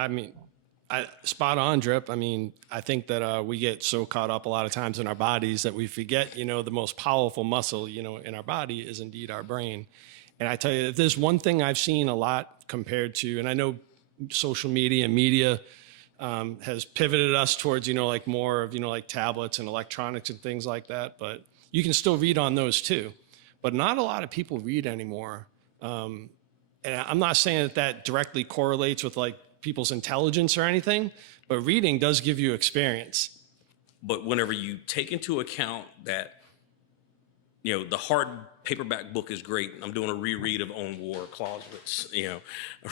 I mean, spot on, Drip. I mean, I think that we get so caught up a lot of times in our bodies that we forget, the most powerful muscle, in our body is indeed our brain. And I tell you, if there's one thing I've seen a lot compared to, and I know social media and media has pivoted us towards, like more of, like tablets and electronics and things like that, but you can still read on those too. But not a lot of people read anymore. And I'm not saying that directly correlates with like people's intelligence or anything, but reading does give you experience. But whenever you take into account that, the hard paperback book is great. I'm doing a reread of Own War, Clausewitz,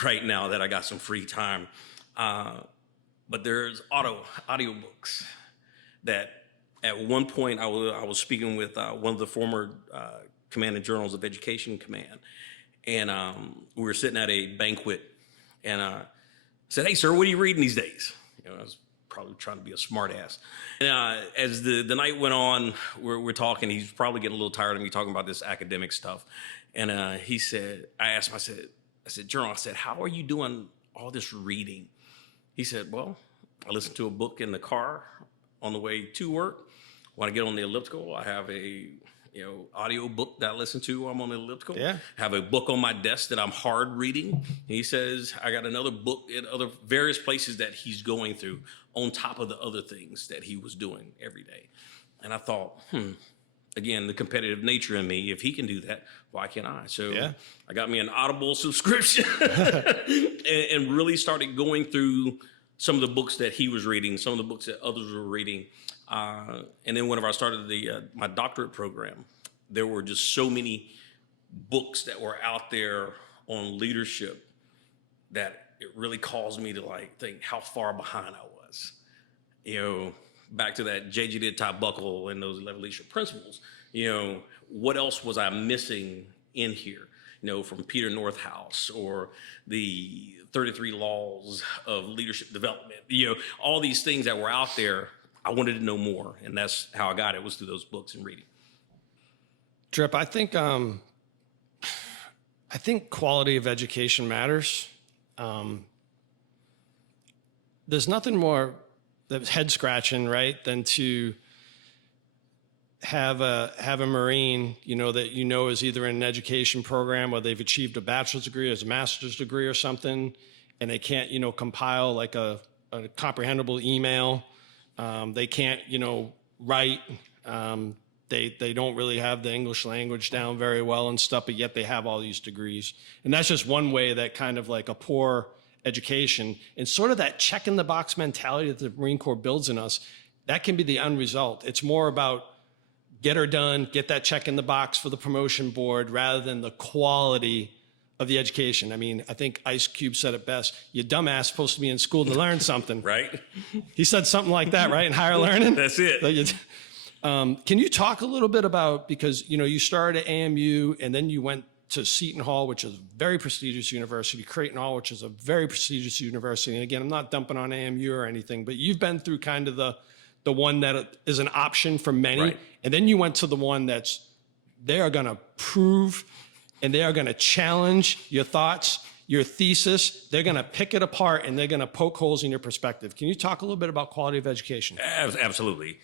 right now that I got some free time. But there's audiobooks that at one point I was speaking with one of the former commanding generals of Education Command. And we were sitting at a banquet and I said, "Hey, sir, what are you reading these days?" I was probably trying to be a smart ass. And as the night went on, we're talking. He's probably getting a little tired of me talking about this academic stuff. And he said, I said, "General," I said, "how are you doing all this reading?" He said, "Well, I listen to a book in the car on the way to work. When I get on the elliptical, I have a audio book that I listen to while I'm on the elliptical. Yeah. Have a book on my desk that I'm hard reading." He says, "I got another book in other various places that he's going through on top of the other things that he was doing every day." And I thought, again, the competitive nature in me, if he can do that, why can't I? So yeah. I got me an Audible subscription and really started going through some of the books that he was reading, some of the books that others were reading. And then whenever I started my doctorate program, there were just so many books that were out there on leadership that it really caused me to think how far behind I was. Back to that J.J. did tie buckle and those 11 leadership principles. What else was I missing in here? From Peter Northouse or the 33 laws of leadership development, all these things that were out there. I wanted to know more, and that's how I got it, was through those books and reading. Drip, I think quality of education matters. There's nothing more that's head scratching, right, than to have a Marine, that is either in an education program or they've achieved a bachelor's degree or a master's degree or something, and they can't, compile like a comprehensible email. They can't, write. They don't really have the English language down very well and stuff, but yet they have all these degrees. And that's just one way that kind of like a poor education and sort of that check in the box mentality that the Marine Corps builds in us, that can be the end result. It's more about get her done, get that check in the box for the promotion board rather than the quality of the education. I mean, I think Ice Cube said it best. You dumbass supposed to be in school to learn something. Right. He said something like that, right? In higher learning. That's it. Can you talk a little bit about, because, you started at AMU and then you went to Seton Hall, which is a very prestigious university, Creighton Hall, which is a very prestigious university. And again, I'm not dumping on AMU or anything, but you've been through kind of the one that is an option for many. Right. And then you went to the one they are going to prove and they are going to challenge your thoughts, your thesis. They're going to pick it apart and they're going to poke holes in your perspective. Can you talk a little bit about quality of education? Absolutely.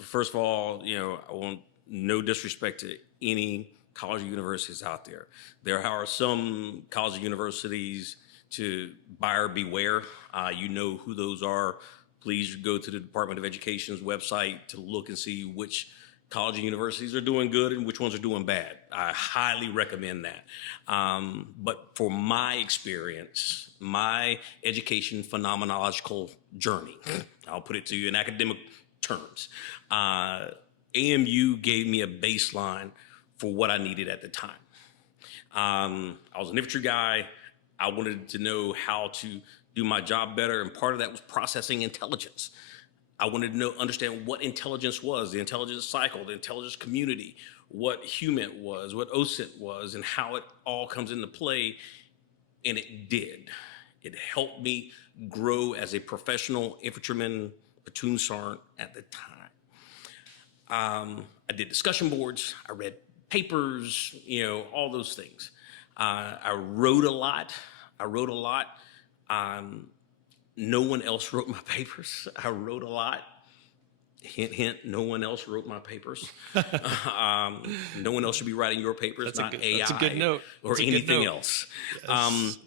First of all, I want no disrespect to any college or universities out there. There are some college or universities to buyer beware. You know who those are. Please go to the Department of Education's website to look and see which college and universities are doing good and which ones are doing bad. I highly recommend that. But for my experience, my education phenomenological journey, I'll put it to you in academic terms, AMU gave me a baseline for what I needed at the time. I was an infantry guy. I wanted to know how to do my job better, and part of that was processing intelligence. I wanted to understand what intelligence was, the intelligence cycle, the intelligence community, what HUMINT was, what OSINT was, and how it all comes into play, and it did. It helped me grow as a professional infantryman, platoon sergeant at the time. I did discussion boards, I read papers, all those things. I wrote a lot. No one else wrote my papers. I wrote a lot. Hint, hint, no one else wrote my papers. No one else should be writing your papers, not AI. That's a good note. Or anything else.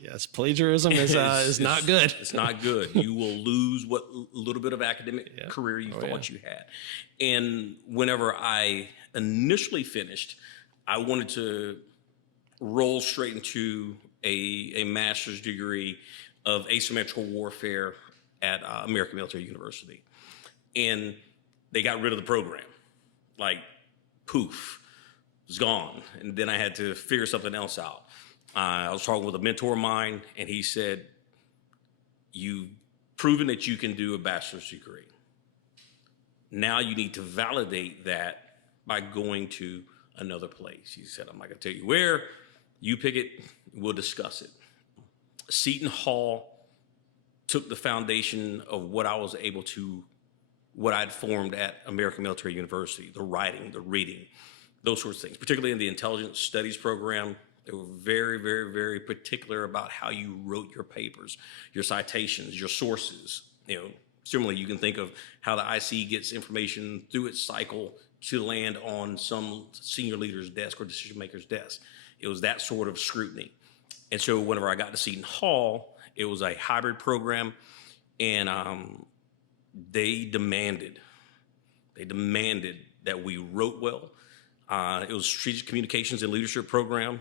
Yes, plagiarism is not good. It's not good. You will lose what little bit of academic career you thought you had. And whenever I initially finished, I wanted to roll straight into a master's degree of asymmetrical warfare at American Military University. And they got rid of the program. Like, poof, it's gone. And then I had to figure something else out. I was talking with a mentor of mine, and he said, you've proven that you can do a bachelor's degree. Now you need to validate that by going to another place. He said, I'm not gonna tell you where, you pick it, we'll discuss it. Seton Hall took the foundation of what I was able to, what I'd formed at American Military University, the writing, the reading, those sorts of things, particularly in the intelligence studies program. They were very, very, very particular about how you wrote your papers, your citations, your sources. You know, similarly, you can think of how the IC gets information through its cycle to land on some senior leader's desk or decision maker's desk. It was that sort of scrutiny. And so whenever I got to Seton Hall, it was a hybrid program, and they demanded that we wrote well. It was a strategic communications and leadership program,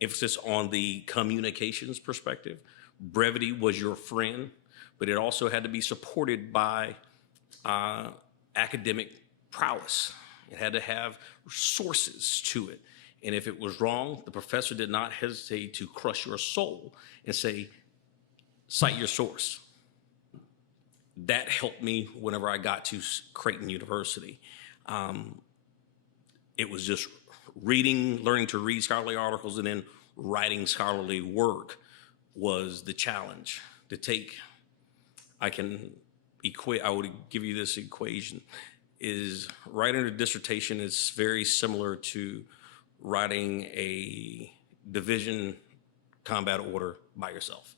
emphasis on the communications perspective. Brevity was your friend, but it also had to be supported by academic prowess. It had to have sources to it. And if it was wrong, the professor did not hesitate to crush your soul and say, cite your source. That helped me whenever I got to Creighton University. It was just reading, learning to read scholarly articles, and then writing scholarly work was the challenge. To take, I would give you this equation, is writing a dissertation is very similar to writing a division combat order by yourself.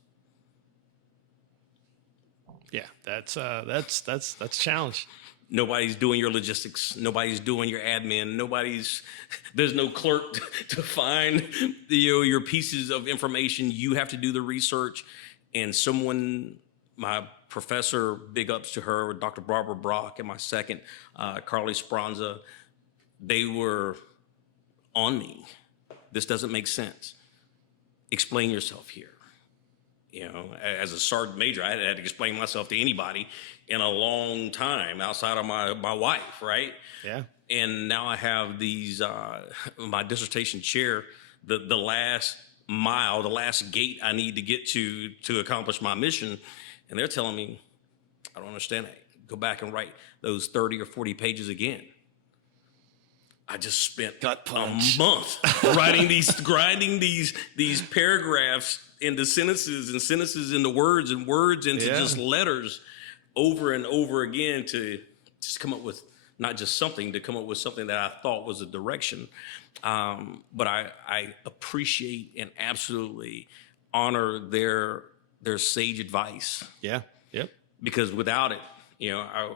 Yeah, that's a challenge. Nobody's doing your logistics. Nobody's doing your admin. There's no clerk to find your pieces of information. You have to do the research. And my professor, big ups to her, Dr. Barbara Brock, and my second, Carly Speranza, they were on me. This doesn't make sense. Explain yourself here. You know, as a sergeant major, I had to explain myself to anybody in a long time outside of my wife, right? Yeah. And now I have these, my dissertation chair, the last mile, the last gate I need to get to accomplish my mission. And they're telling me, I don't understand it. Go back and write those 30 or 40 pages again. I just spent a month grinding these paragraphs into sentences and sentences into words and words into just letters over and over again to just come up with not just something, to come up with something that I thought was a direction. But I appreciate and absolutely honor their sage advice. Yeah. Yep. Because without it, I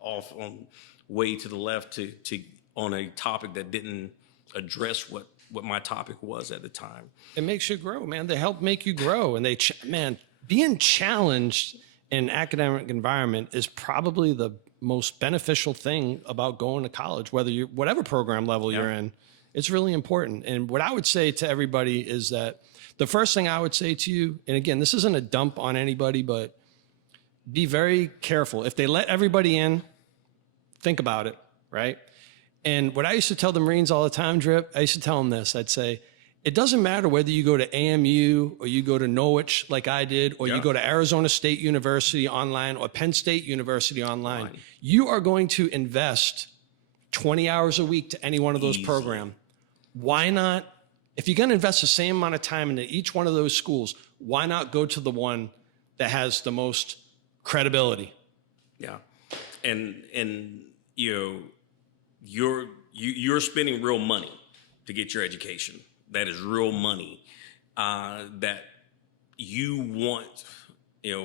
off on way to the left to on a topic that didn't address what my topic was at the time. It makes you grow, man. They help make you grow. And being challenged in an academic environment is probably the most beneficial thing about going to college, whatever program level you're in. It's really important. And what I would say to everybody is that the first thing I would say to you, and again, this isn't a dump on anybody, but be very careful. If they let everybody in, think about it, right? And what I used to tell the Marines all the time, Drip, I used to tell them this. I'd say, it doesn't matter whether you go to AMU or you go to Norwich like I did, or you go to Arizona State University online or Penn State University online. You are going to invest 20 hours a week to any one of those programs. Why not? If you're going to invest the same amount of time into each one of those schools, why not go to the one that has the most credibility? Yeah. And you're spending real money to get your education. That is real money that you want,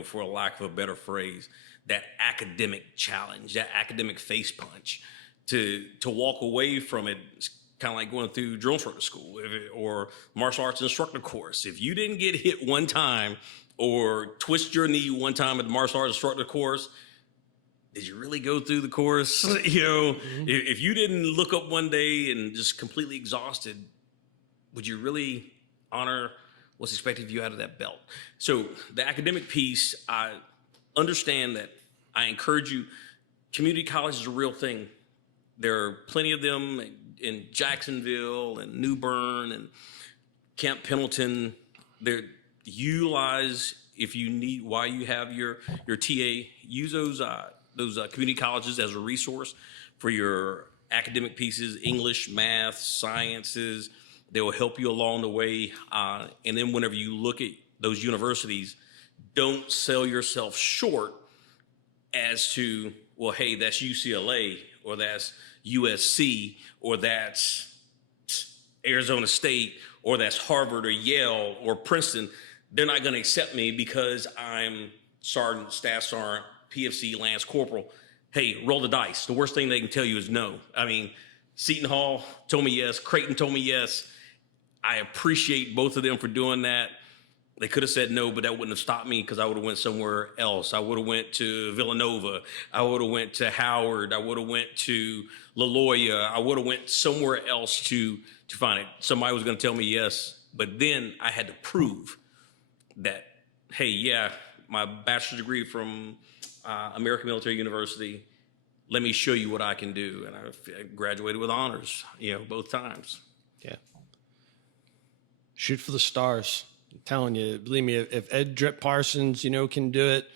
for a lack of a better phrase, that academic challenge, that academic face punch, to walk away from it. It's kind of like going through drill instructor school or martial arts instructor course. If you didn't get hit one time or twist your knee one time at the martial arts instructor course, did you really go through the course? If you didn't look up one day and just completely exhausted, would you really honor what's expected of you out of that belt? So the academic piece, I understand that. I encourage you. Community college is a real thing. There are plenty of them in Jacksonville and New Bern and Camp Pendleton. They're utilize, if you need, while you have your TA, use those community colleges as a resource for your academic pieces, English, math, sciences. They will help you along the way. And then whenever you look at those universities, don't sell yourself short as to, well, hey, that's UCLA or that's USC or that's Arizona State or that's Harvard or Yale or Princeton. They're not going to accept me because I'm sergeant, staff sergeant, PFC, Lance Corporal. Hey, roll the dice. The worst thing they can tell you is no. I mean, Seton Hall told me yes. Creighton told me yes. I appreciate both of them for doing that. They could have said no, but that wouldn't have stopped me because I would have went somewhere else. I would have went to Villanova. I would have went to Howard. I would have went to La Loya. I would have went somewhere else to find it. Somebody was going to tell me yes, but then I had to prove that, hey, yeah, my bachelor's degree from American Military University, let me show you what I can do. And I graduated with honors, both times. Yeah. Shoot for the stars. I'm telling you, believe me, if Ed Parsons, can do it.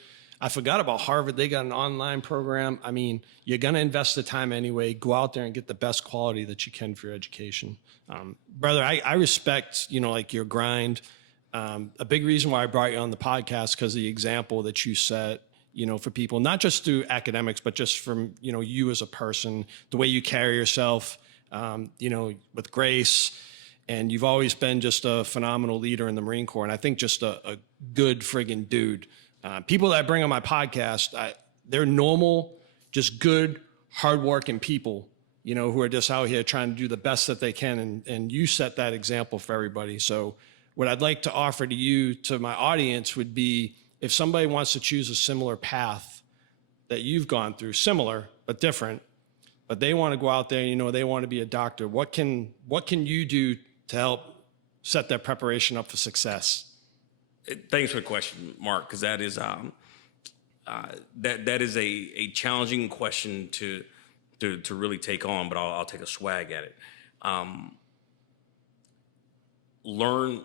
I forgot about Harvard. They got an online program. I mean, you're going to invest the time anyway. Go out there and get the best quality that you can for your education. Brother, I respect, like your grind. A big reason why I brought you on the podcast, because the example that you set, for people, not just through academics, but just from, you as a person, the way you carry yourself, with grace. And you've always been just a phenomenal leader in the Marine Corps. And I think just a good friggin' dude. People that I bring on my podcast, they're normal, just good, hardworking people, who are just out here trying to do the best that they can. And you set that example for everybody. So what I'd like to offer to you, to my audience, would be if somebody wants to choose a similar path that you've gone through, similar but different, but they want to go out there, they want to be a doctor. What can you do to help set their preparation up for success? Thanks for the question, Mark, because that is that is a challenging question to really take on, but I'll take a swag at it. Learn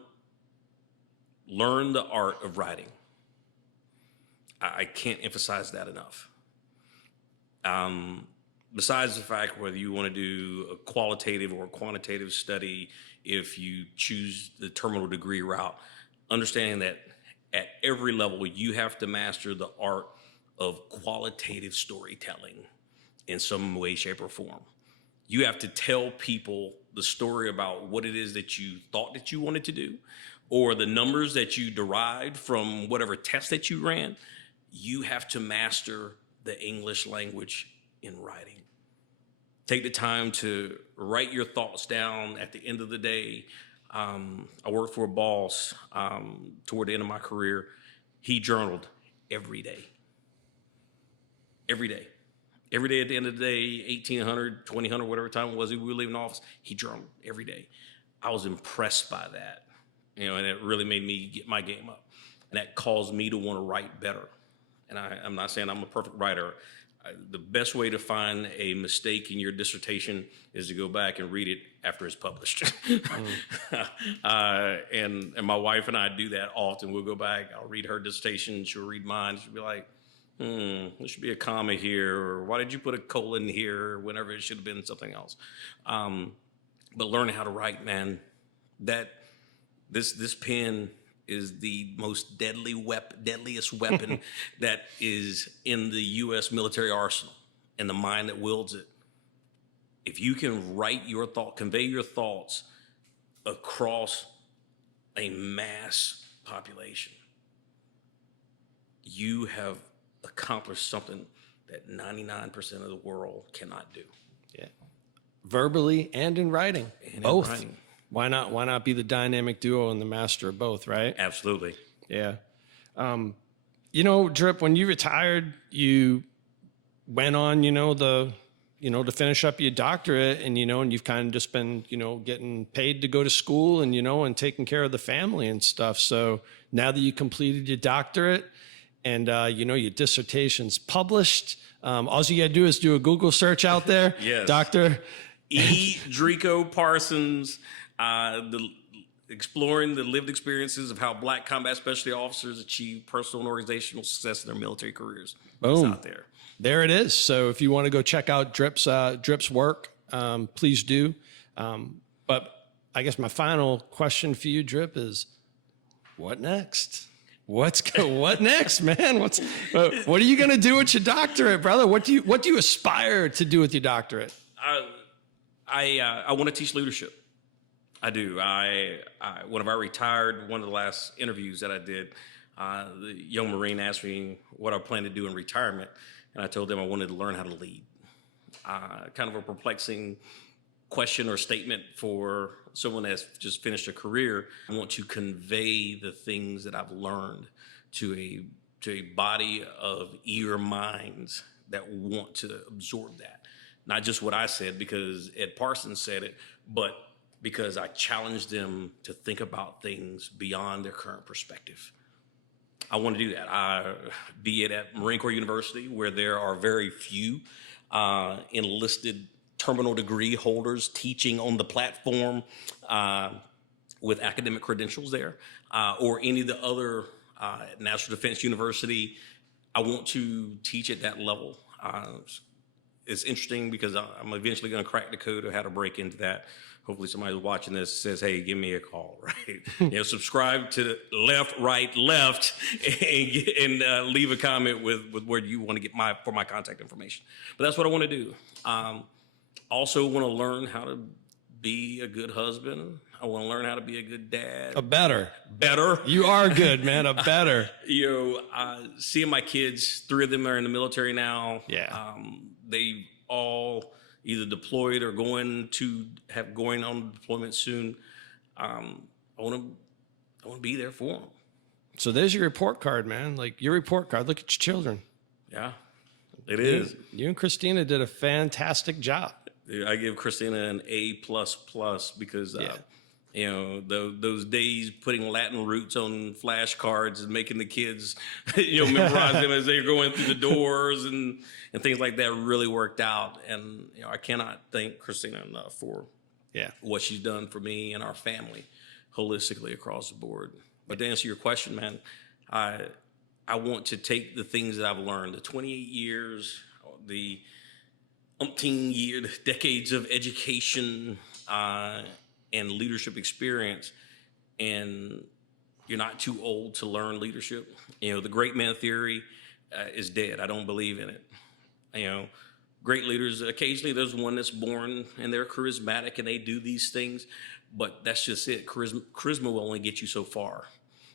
the art of writing. I can't emphasize that enough. Besides the fact whether you want to do a qualitative or a quantitative study, if you choose the terminal degree route, understanding that at every level you have to master the art of qualitative storytelling in some way, shape, or form. You have to tell people the story about what it is that you thought that you wanted to do, or the numbers that you derived from whatever test that you ran. You have to master the English language in writing. Take the time to write your thoughts down. At the end of the day, I worked for a boss toward the end of my career. He journaled every day. Every day. Every day at the end of the day, 1800, 2000, whatever time it was we were leaving office, he journaled every day. I was impressed by that, and it really made me get my game up. And that caused me to want to write better. And I'm not saying I'm a perfect writer. The best way to find a mistake in your dissertation is to go back and read it after it's published. And my wife and I do that often. We'll go back, I'll read her dissertation, she'll read mine. She'll be like, there should be a comma here, or why did you put a colon here, whenever it should have been something else. But learning how to write, man, that this pen is the most deadliest weapon that is in the U.S. military arsenal, and the mind that wields it. If you can write your thought, convey your thoughts across a mass population, you have accomplished something that 99% of the world cannot do. Yeah. Verbally and in writing. And both. in writing. Why not be the dynamic duo and the master of both, right? Absolutely. Yeah. You know, Drip, when you retired, you went on, to finish up your doctorate, and, and you've kind of just been, getting paid to go to school and, and taking care of the family and stuff. So now that you completed your doctorate and, your dissertation's published, all you got to do is do a Google search out there. Yes. Dr. E. Drico Parsons, exploring the lived experiences of how Black combat specialty officers achieve personal and organizational success in their military careers. Boom. It's out there. There it is. So if you want to go check out Drip's work, please do. But I guess my final question for you, Drip, is what next? What next, man? What are you going to do with your doctorate, brother? What do you aspire to do with your doctorate? I want to teach leadership. I do. When I retired, one of the last interviews that I did, the young Marine asked me what I plan to do in retirement, and I told them I wanted to learn how to lead. Kind of a perplexing question or statement for someone that's just finished a career. I want to convey the things that I've learned to a body of eager minds that want to absorb that. Not just what I said because Ed Parsons said it, but because I challenged them to think about things beyond their current perspective. I want to do that. Be it at Marine Corps University, where there are very few enlisted terminal degree holders teaching on the platform with academic credentials there, or any of the other National Defense University. I want to teach at that level. It's interesting because I'm eventually going to crack the code of how to break into that. Hopefully somebody who's watching this says, hey, give me a call, right? Subscribe to the left, right, left, and leave a comment with where you want to get my contact information. But that's what I want to do. Also want to learn how to be a good husband. I want to learn how to be a good dad. A better. You are good, man. A better. Seeing my kids, 3 of them are in the military now. Yeah. They all either deployed or going on deployment soon. I want to be there for them. So there's your report card, man. Like your report card. Look at your children. Yeah, it is. You and Christina did a fantastic job. I give Christina an A++ because those days putting Latin roots on flashcards and making the kids memorize them as they're going through the doors and things like that really worked out. And I cannot thank Christina enough for what she's done for me and our family holistically across the board. But to answer your question, man, I want to take the things that I've learned, the 28 years, the decades of education and leadership experience, and you're not too old to learn leadership. The great man theory is dead. I don't believe in it. Great leaders, occasionally there's one that's born and they're charismatic and they do these things, but that's just it. Charisma will only get you so far.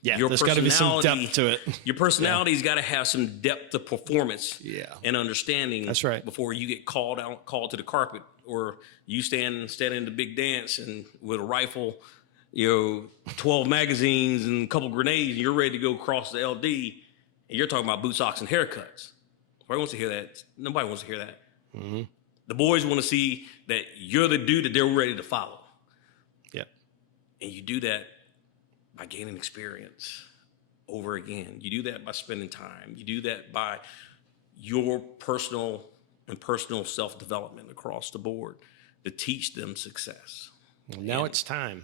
Yeah, there's got to be some depth to it. Your personality's got to have some depth of performance and understanding. That's right. Before you get called to the carpet, or you stand in the big dance and with a rifle, 12 magazines and a couple grenades, and you're ready to go across the LD, and you're talking about boots, socks, and haircuts. Nobody wants to hear that. Nobody wants to hear that. Mm-hmm. The boys want to see that you're the dude that they're ready to follow. Yeah. And you do that by gaining experience over again. You do that by spending time. You do that by your personal self-development across the board to teach them success. Well, now it's time.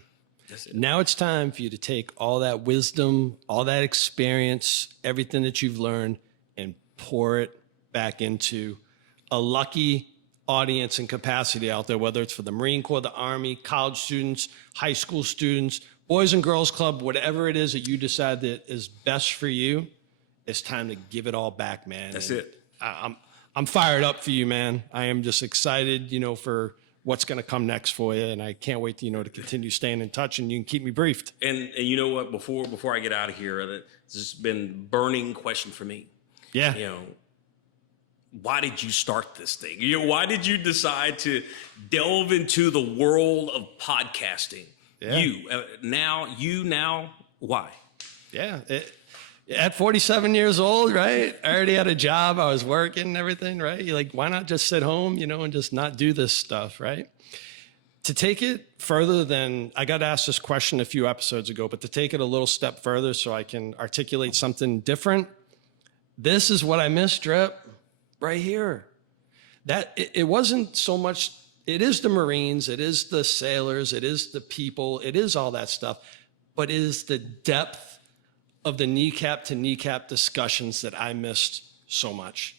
Now it's time for you to take all that wisdom, all that experience, everything that you've learned, and pour it back into a lucky audience and capacity out there, whether it's for the Marine Corps, the Army, college students, high school students, Boys and Girls Club, whatever it is that you decide that is best for you, it's time to give it all back, man. That's it. I'm fired up for you, man. I am just excited, for what's going to come next for you. And I can't wait to, to continue staying in touch, and you can keep me briefed. And you know what, before I get out of here, this has been burning question for me. Yeah. Why did you start this thing? Why did you decide to delve into the world of podcasting? Yeah. Now, why? Yeah. At 47 years old, right? I already had a job. I was working and everything, right? You're like, why not just sit home, and just not do this stuff, right? To take it further than, I got asked this question a few episodes ago, but to take it a little step further so I can articulate something different, this is what I miss, Drip, right here. It wasn't so much, it is the Marines, it is the sailors, it is the people, it is all that stuff, but it is the depth of the kneecap to kneecap discussions that I missed so much.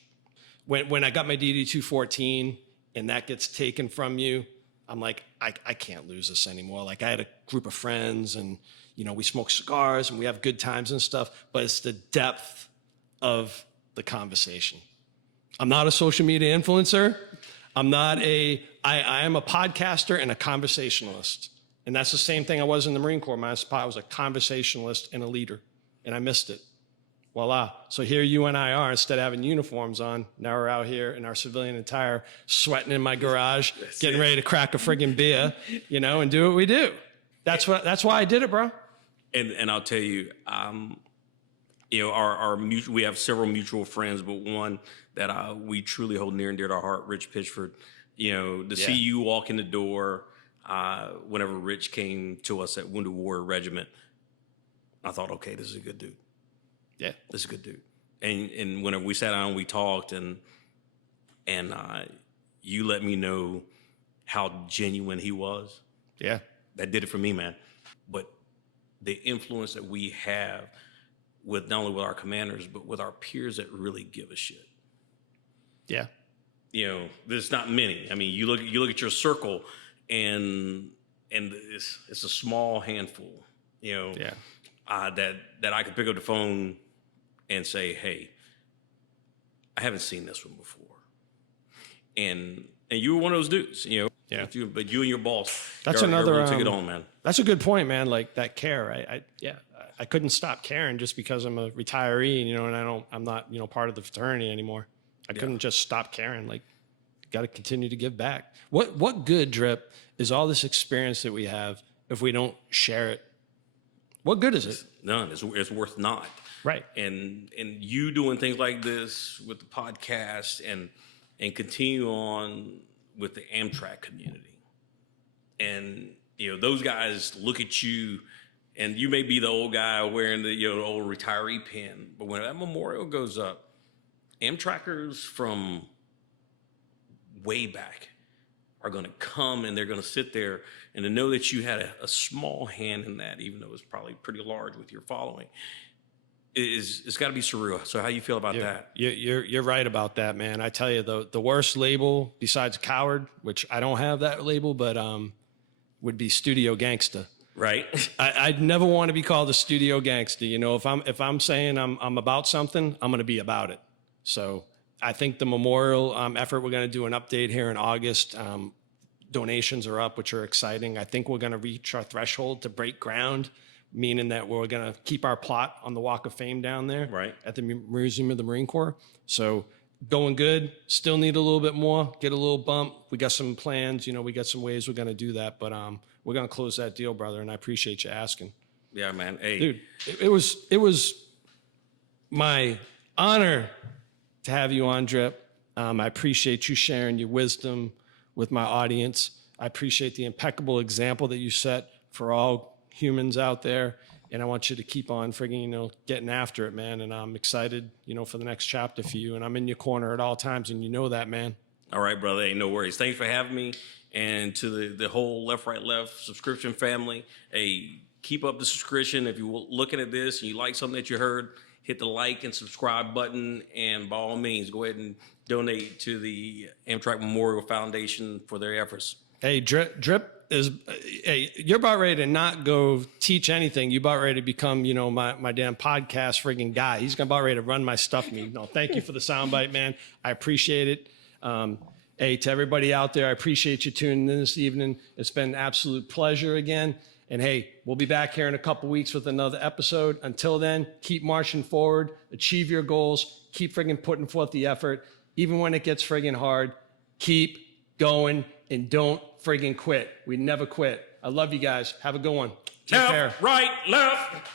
When I got my DD 214 and that gets taken from you, I'm like, I can't lose this anymore. Like, I had a group of friends and, we smoke cigars and we have good times and stuff, but it's the depth of the conversation. I'm not a social media influencer. I am a podcaster and a conversationalist. And that's the same thing I was in the Marine Corps. I was a conversationalist and a leader, and I missed it. Voila. So here you and I are, instead of having uniforms on, now we're out here in our civilian attire, sweating in my garage, getting ready to crack a friggin' beer, and do what we do. That's why I did it, bro. And I'll tell you, our we have several mutual friends, but one that we truly hold near and dear to our heart, Rich Pitchford. See you walk in the door whenever Rich came to us at Wounded Warrior Regiment, I thought, okay, this is a good dude. Yeah, this is a good dude. And whenever we sat down, we talked, and you let me know how genuine he was. Yeah, that did it for me, man. But the influence that we have with not only with our commanders, but with our peers that really give a shit. Yeah. There's not many. I mean, you look at your circle, and it's a small handful. That I could pick up the phone and say, hey, I haven't seen this one before. And you were one of those dudes, Yeah. But you and your boss, that's another took it on, man. That's a good point, man. Like that care, right? I couldn't stop caring just because I'm a retiree, and I'm not, part of the fraternity anymore. I couldn't just stop caring. Like, got to continue to give back. What good, Drip, is all this experience that we have if we don't share it? What good is it? None. It's worth not. Right. And you doing things like this with the podcast and continue on with the Amtrak community. And, those guys look at you, and you may be the old guy wearing the old retiree pin, but when that memorial goes up, Amtrackers from way back are going to come, and they're going to sit there, and to know that you had a small hand in that, even though it's probably pretty large with your following, it's got to be surreal. So how you feel about that? You're right about that, man. I tell you, the worst label besides coward, which I don't have that label, but would be studio gangsta. Right. I'd never want to be called a studio gangster. If I'm saying I'm about something, I'm going to be about it. So I think the memorial effort, we're going to do an update here in August. Donations are up, which are exciting. I think we're going to reach our threshold to break ground, meaning that we're going to keep our plot on the Walk of Fame down there, right, at the Museum of the Marine Corps. So going good. Still need a little bit more. Get a little bump. We got some plans. We got some ways we're going to do that. But we're going to close that deal, brother. And I appreciate you asking. Yeah, man. Hey, dude, it was my honor to have you on, Drip. I appreciate you sharing your wisdom with my audience. I appreciate the impeccable example that you set for all humans out there. And I want you to keep on frigging, getting after it, man. And I'm excited, for the next chapter for you. And I'm in your corner at all times, and you know that, man. All right, brother. Hey, no worries. Thanks for having me. And to the whole Left, Right, Left subscription family, hey, keep up the subscription. If you're looking at this and you like something that you heard, hit the like and subscribe button, and by all means, go ahead and donate to the Amtrak Memorial Foundation for their efforts. Hey, Drip is, hey, you're about ready to not go teach anything. You're about ready to become, my damn podcast friggin' guy. He's about ready to run my stuff. Thank you for the soundbite, man. I appreciate it. Hey, to everybody out there, I appreciate you tuning in this evening. It's been an absolute pleasure again. And hey, we'll be back here in a couple weeks with another episode. Until then, keep marching forward, achieve your goals, keep friggin' putting forth the effort. Even when it gets friggin' hard, keep going and don't friggin' quit. We never quit. I love you guys. Have a good one. Take care. Left, right, left.